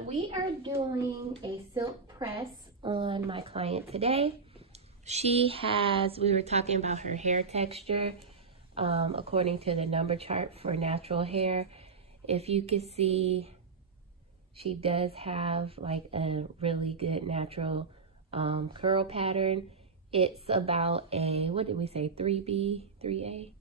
So we are doing a silk press on my client today. She has, we were talking about her hair texture according to the number chart for natural hair. If you can see, she does have like a really good natural curl pattern. It's about a, what did we say, 3B, 3A?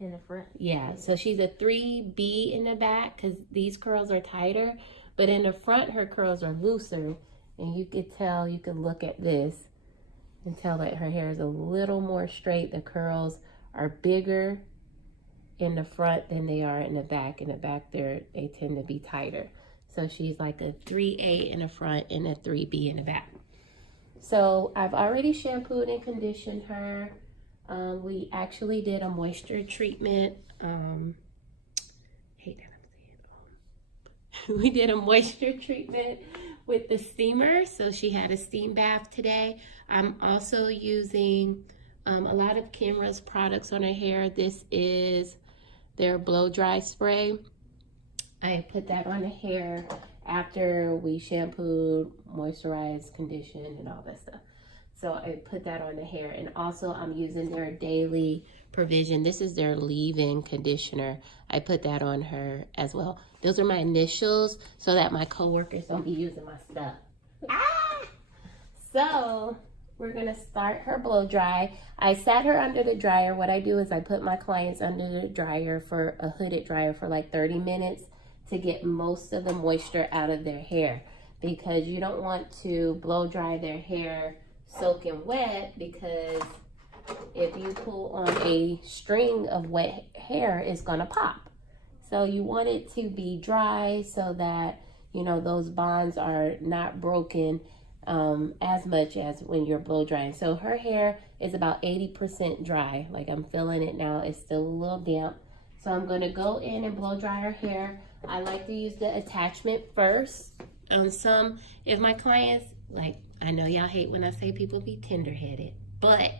In the front. Yeah, so she's a 3B in the back because these curls are tighter, but in the front her curls are looser, and you could tell, you could look at this and tell that her hair is a little more straight. The curls are bigger in the front than they are in the back. In the back they tend to be tighter. So she's like a 3A in the front and a 3B in the back. So I've already shampooed and conditioned her. We actually did a moisture treatment. Hate that I'm saying. We did a moisture treatment with the steamer. So she had a steam bath today. I'm also using a lot of Kenra's products on her hair. This is their blow dry spray. I put that on the hair after we shampooed, moisturized, conditioned, and all that stuff. So I put that on the hair. And also I'm using their Daily Provision. This is their leave-in conditioner. I put that on her as well. Those are my initials so that my coworkers don't be using my stuff. So we're gonna start her blow dry. I sat her under the dryer. What I do is I put my clients under the dryer for a hooded dryer for like 30 minutes to get most of the moisture out of their hair, because you don't want to blow dry their hair soaking wet, because if you pull on a string of wet hair, it's gonna pop. So you want it to be dry so that, you know, those bonds are not broken as much as when you're blow drying. So her hair is about 80% dry. Like, I'm feeling it now. It's still a little damp. So I'm gonna go in and blow dry her hair. I like to use the attachment first. If my clients, like, I know y'all hate when I say people be tender-headed, but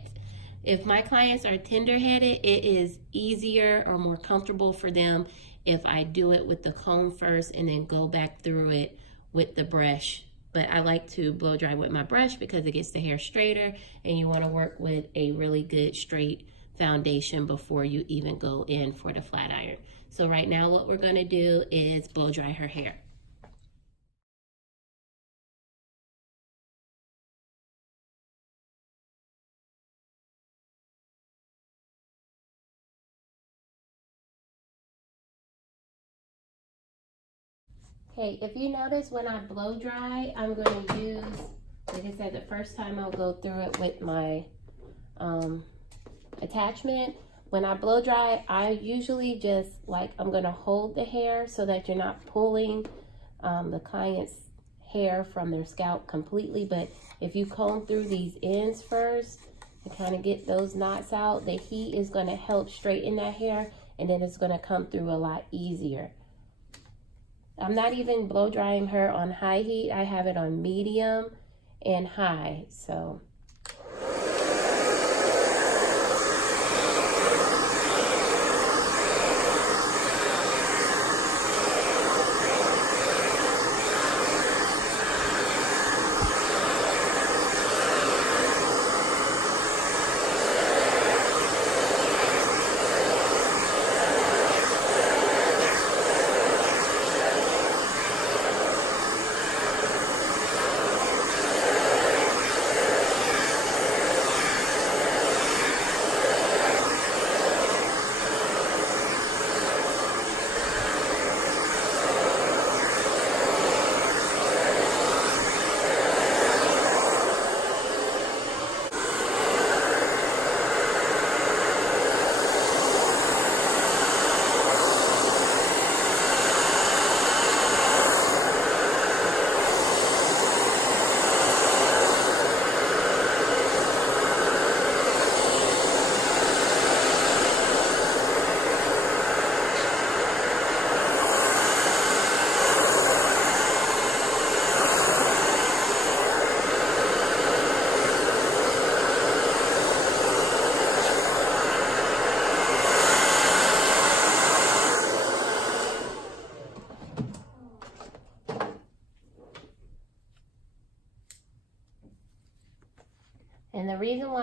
if my clients are tender-headed, it is easier or more comfortable for them if I do it with the comb first and then go back through it with the brush. But I like to blow dry with my brush because it gets the hair straighter, and you want to work with a really good straight foundation before you even go in for the flat iron. So right now what we're going to do is blow dry her hair. Okay, if you notice when I blow dry, I'm going to use, like I said, the first time I'll go through it with my attachment. When I blow dry, I usually just, like, I'm going to hold the hair so that you're not pulling the client's hair from their scalp completely. But if you comb through these ends first and kind of get those knots out, the heat is going to help straighten that hair, and then it's going to come through a lot easier. I'm not even blow drying her on high heat. I have it on medium and high, so.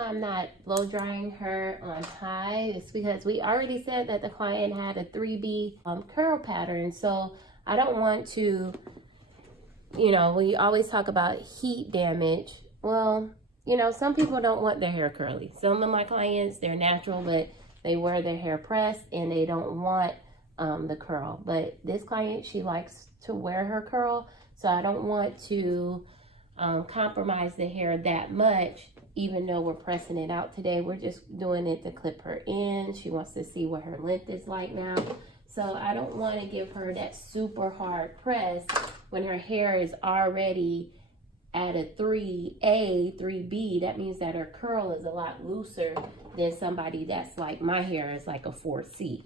why I'm not blow drying her on high is because we already said that the client had a 3B curl pattern. So I don't want to, you know, we always talk about heat damage. Well, you know, some people don't want their hair curly. Some of my clients, they're natural, but they wear their hair pressed and they don't want the curl. But this client, she likes to wear her curl. So I don't want to compromise the hair that much, even though we're pressing it out today. We're just doing it to clip her in. She wants to see what her length is like now. So I don't want to give her that super hard press when her hair is already at a 3A, 3B. That means that her curl is a lot looser than somebody that's like my hair is like a 4C.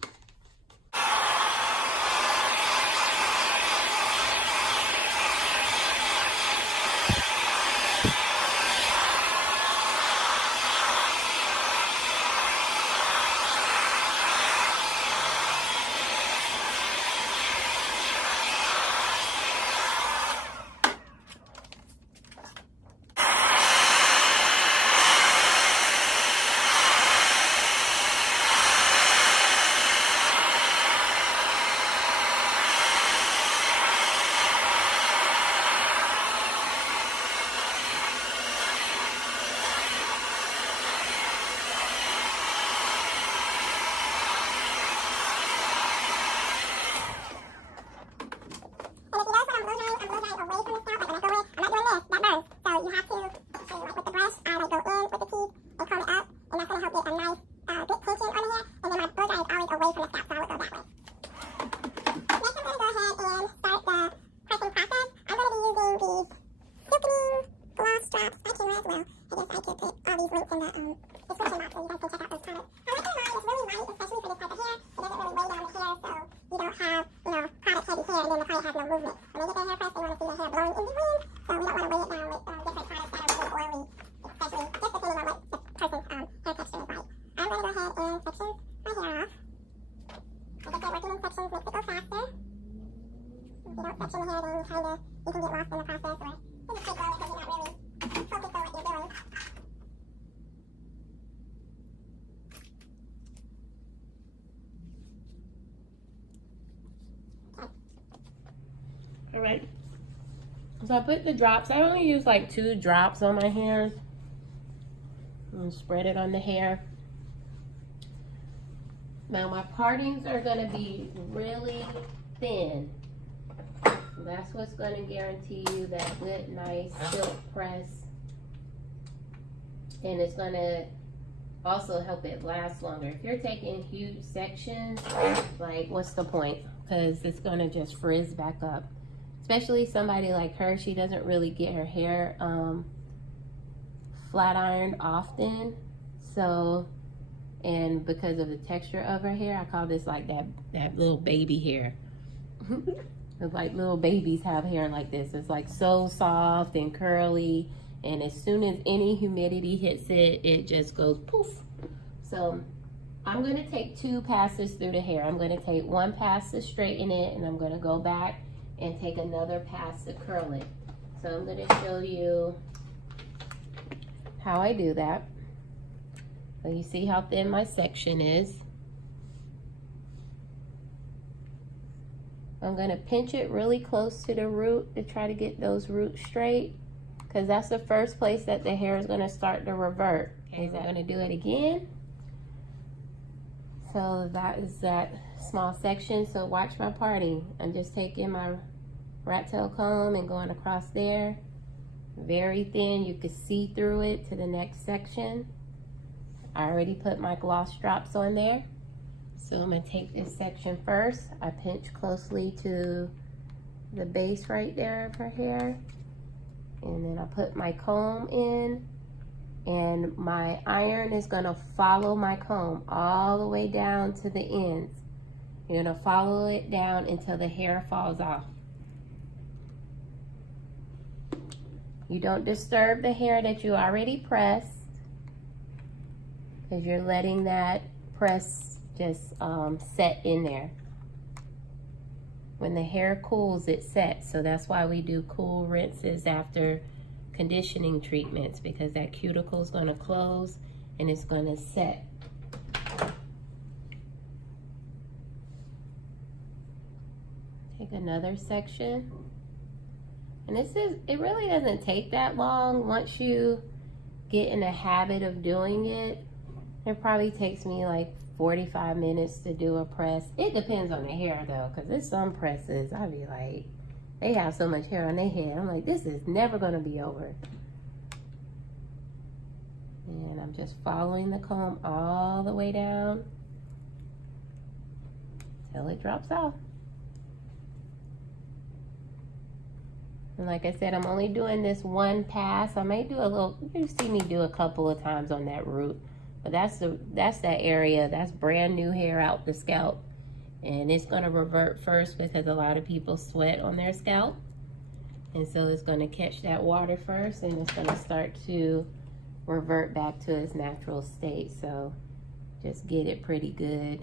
All right, so I put the drops. I only use like 2 drops on my hair and spread it on the hair. Now my partings are going to be really thin. That's what's going to guarantee you that good, nice silk press. And it's going to also help it last longer. If you're taking huge sections, like what's the point? Because it's going to just frizz back up. Especially somebody like her, she doesn't really get her hair flat ironed often. So, and because of the texture of her hair, I call this like that little baby hair. It's like little babies have hair like this. It's like so soft and curly, and as soon as any humidity hits it, it just goes poof. So I'm going to take 2 passes through the hair. I'm going to take 1 pass to straighten it, and I'm going to go back and take another pass to curl it. So I'm going to show you how I do that. So you see how thin my section is. I'm going to pinch it really close to the root to try to get those roots straight, because that's the first place that the hair is going to start to revert. Okay, so I'm going to do it again. So that is that small section. So watch my parting. I'm just taking my rat tail comb and going across there. Very thin. You can see through it to the next section. I already put my gloss drops on there. So I'm going to take this section first. I pinch closely to the base right there of her hair. And then I put my comb in. And my iron is going to follow my comb all the way down to the ends. You're going to follow it down until the hair falls off. You don't disturb the hair that you already pressed, because you're letting that press just set in there. When the hair cools, it sets. So that's why we do cool rinses after conditioning treatments, because that cuticle is going to close and it's going to set. Take another section. And it really doesn't take that long once you get in the habit of doing it. It probably takes me like 45 minutes to do a press. It depends on the hair though, because there's some presses I be like, they have so much hair on their head. I'm like, this is never gonna be over. And I'm just following the comb all the way down till it drops off. And like I said, I'm only doing this one pass. I may do a little, you see me do a couple of times on that root. But that's that area, that's brand new hair out the scalp. And it's gonna revert first because a lot of people sweat on their scalp. And so it's gonna catch that water first and it's gonna start to revert back to its natural state. So just get it pretty good.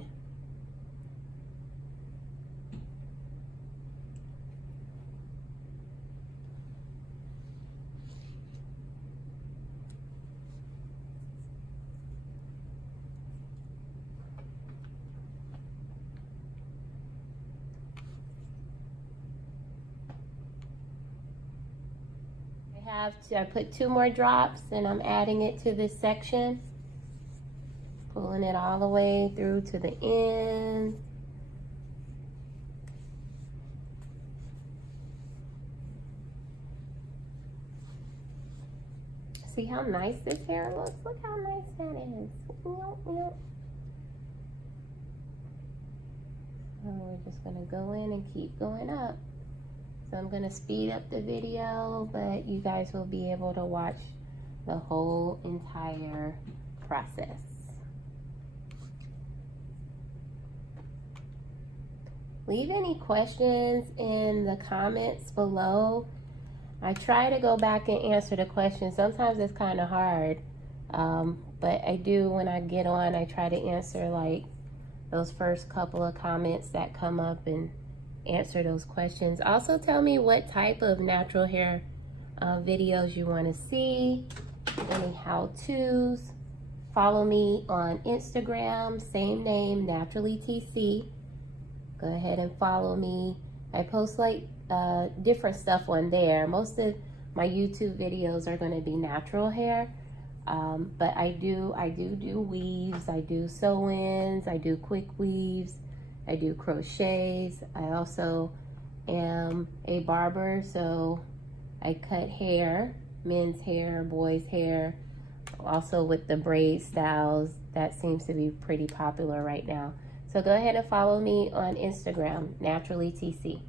I put 2 more drops and I'm adding it to this section, pulling it all the way through to the end. See how nice this hair looks? Look how nice that is. So we're just gonna go in and keep going up. So I'm gonna speed up the video, but you guys will be able to watch the whole entire process. Leave any questions in the comments below. I try to go back and answer the questions. Sometimes it's kind of hard, but I do, when I get on, I try to answer like those first couple of comments that come up and answer those questions. Also tell me what type of natural hair videos you want to see, any how-tos. Follow me on Instagram, same name, NaturallyTC. Go ahead and follow me. I post like different stuff on there. Most of my YouTube videos are going to be natural hair, but I do weaves, I do sew-ins, I do quick weaves, I do crochets. I also am a barber, so I cut hair, men's hair, boys' hair, also with the braid styles. That seems to be pretty popular right now. So go ahead and follow me on Instagram, NaturallyTC.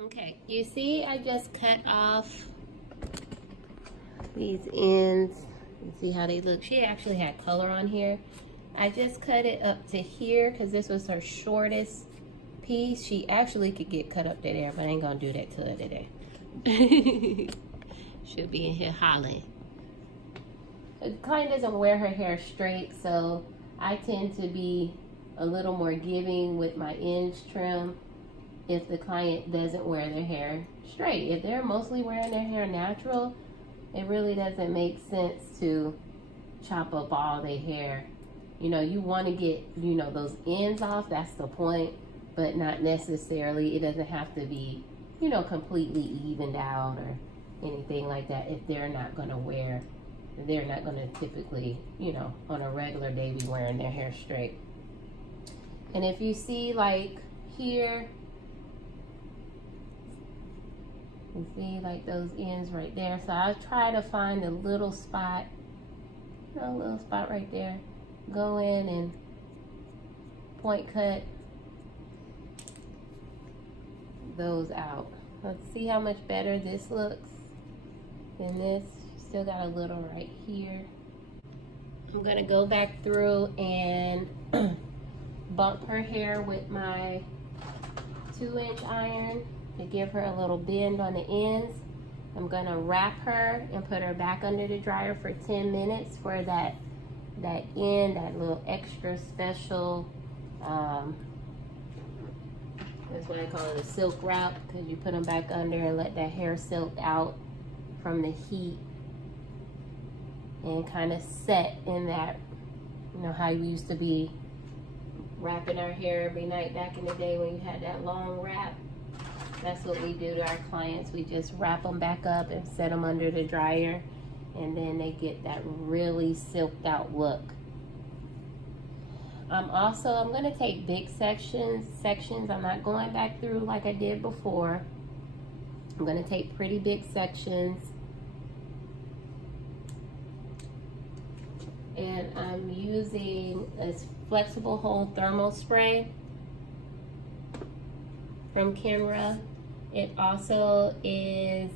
Okay, you see I just cut off these ends. You see how they look? She actually had color on here. I just cut it up to here because this was her shortest piece. She actually could get cut up to there, but I ain't gonna do that to her today. She'll be in here hollering. The client doesn't wear her hair straight, so I tend to be a little more giving with my ends trim if the client doesn't wear their hair straight. If they're mostly wearing their hair natural, it really doesn't make sense to chop up all their hair. You know, you want to get, you know, those ends off, that's the point, but not necessarily. It doesn't have to be, you know, completely evened out or anything like that if they're not going to wear, they're not going to typically, you know, on a regular day be wearing their hair straight. And if you see like here, you see like those ends right there. So I'll try to find a little spot, you know, a little spot right there. Go in and point cut those out. Let's see how much better this looks. And this, still got a little right here. I'm gonna go back through and bump her hair with my 2-inch iron to give her a little bend on the ends. I'm gonna wrap her and put her back under the dryer for 10 minutes for that end, that little extra special, that's why I call it a silk wrap, because you put them back under and let that hair silk out from the heat and kind of set in that, you know how you used to be wrapping our hair every night back in the day when you had that long wrap. That's what we do to our clients. We just wrap them back up and set them under the dryer, and then they get that really silked out look. I'm going to take big sections. I'm not going back through like I did before. I'm going to take pretty big sections. And I'm using a flexible hold thermal spray from Kenra. It also is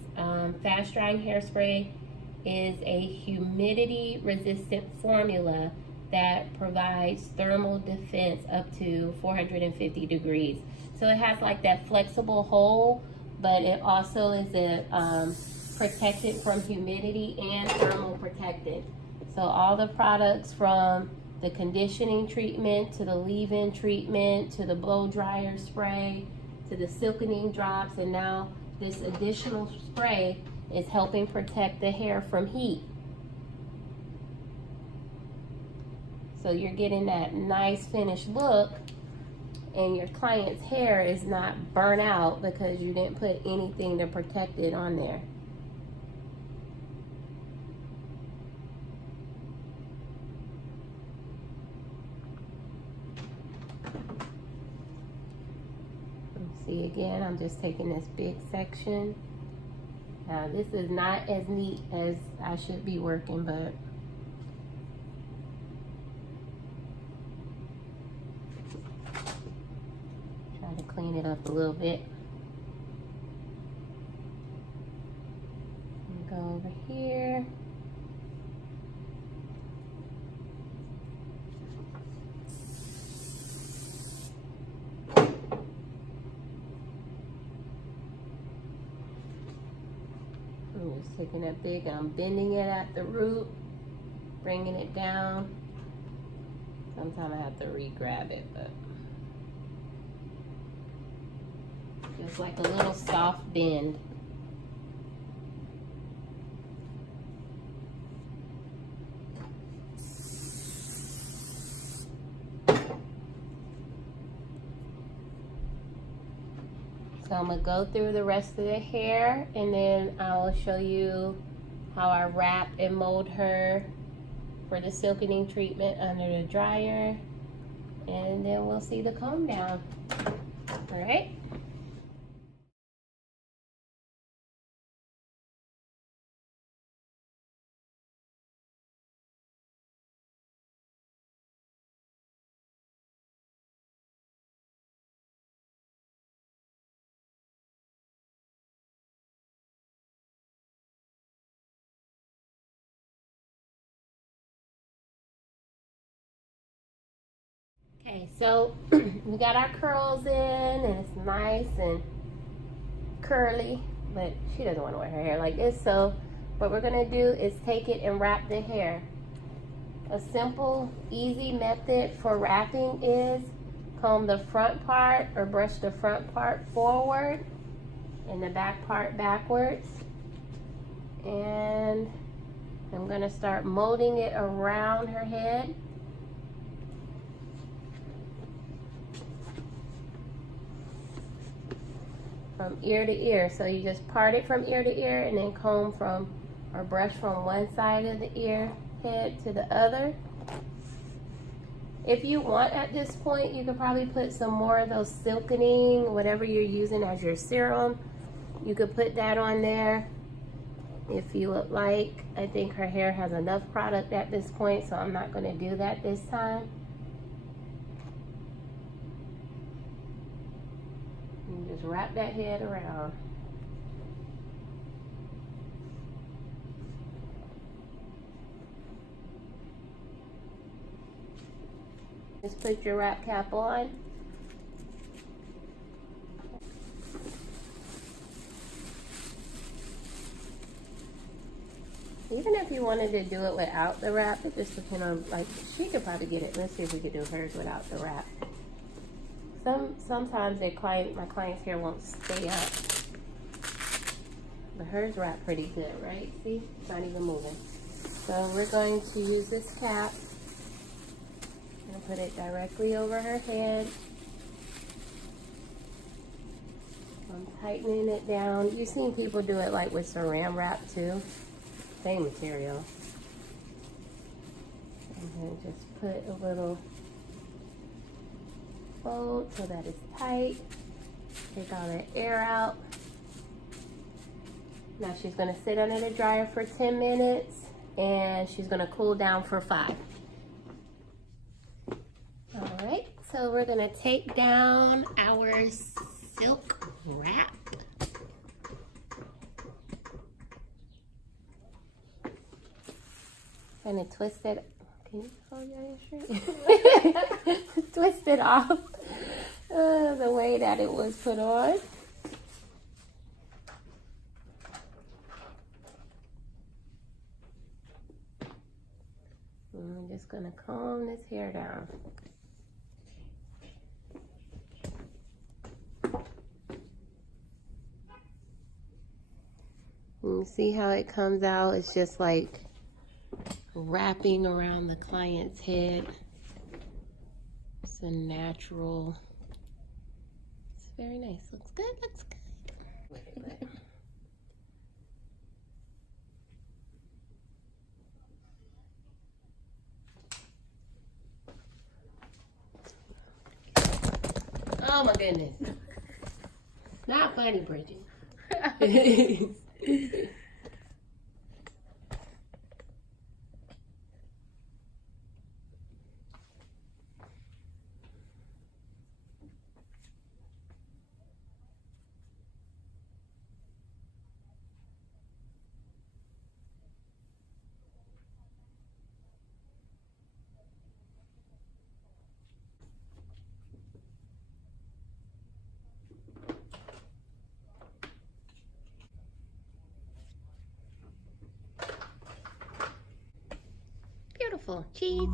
fast drying hairspray, is a humidity resistant formula that provides thermal defense up to 450 degrees. So it has like that flexible hold, but it also is a protected from humidity and thermal protected. So all the products from the conditioning treatment to the leave-in treatment to the blow dryer spray to the silkening drops, and now this additional spray is helping protect the hair from heat. So you're getting that nice finished look, and your client's hair is not burnt out because you didn't put anything to protect it on there. See, again, I'm just taking this big section. Now this is not as neat as I should be working, but try to clean it up a little bit. Go over here. I'm just taking that big and I'm bending it at the root, bringing it down. Sometimes I have to re-grab it, but just like a little soft bend. So I'm gonna go through the rest of the hair, and then I'll show you how I wrap and mold her for the silkening treatment under the dryer, and then we'll see the comb down. All right. Okay, so we got our curls in, and it's nice and curly, but she doesn't want to wear her hair like this. So what we're gonna do is take it and wrap the hair. A simple, easy method for wrapping is comb the front part or brush the front part forward and the back part backwards. And I'm gonna start molding it around her head. From ear to ear. So you just part it from ear to ear and then comb from or brush from one side of the ear head to the other. If you want at this point, you could probably put some more of those silkening, whatever you're using as your serum. You could put that on there if you would like. I think her hair has enough product at this point, so I'm not going to do that this time. Just wrap that head around. Just put your wrap cap on. Even if you wanted to do it without the wrap, it just depends on, like, she could probably get it. Let's see if we could do hers without the wrap. Sometimes my client's hair won't stay up. But hers wrapped pretty good, right? See? It's not even moving. So we're going to use this cap and put it directly over her head. I'm tightening it down. You've seen people do it like with saran wrap too. Same material. And then just put a little fold so that it's tight. Take all that air out. Now she's gonna sit under the dryer for 10 minutes and she's gonna cool down for 5. All right, so we're gonna take down our silk wrap. And it twisted. Can you hold your straight? Twist it off the way that it was put on. And I'm just gonna comb this hair down. And you see how it comes out? It's just like wrapping around the client's head. It's a natural. It's very nice. Looks good. Looks good. Oh my goodness. Not funny, Bridget. Beautiful. Cheese.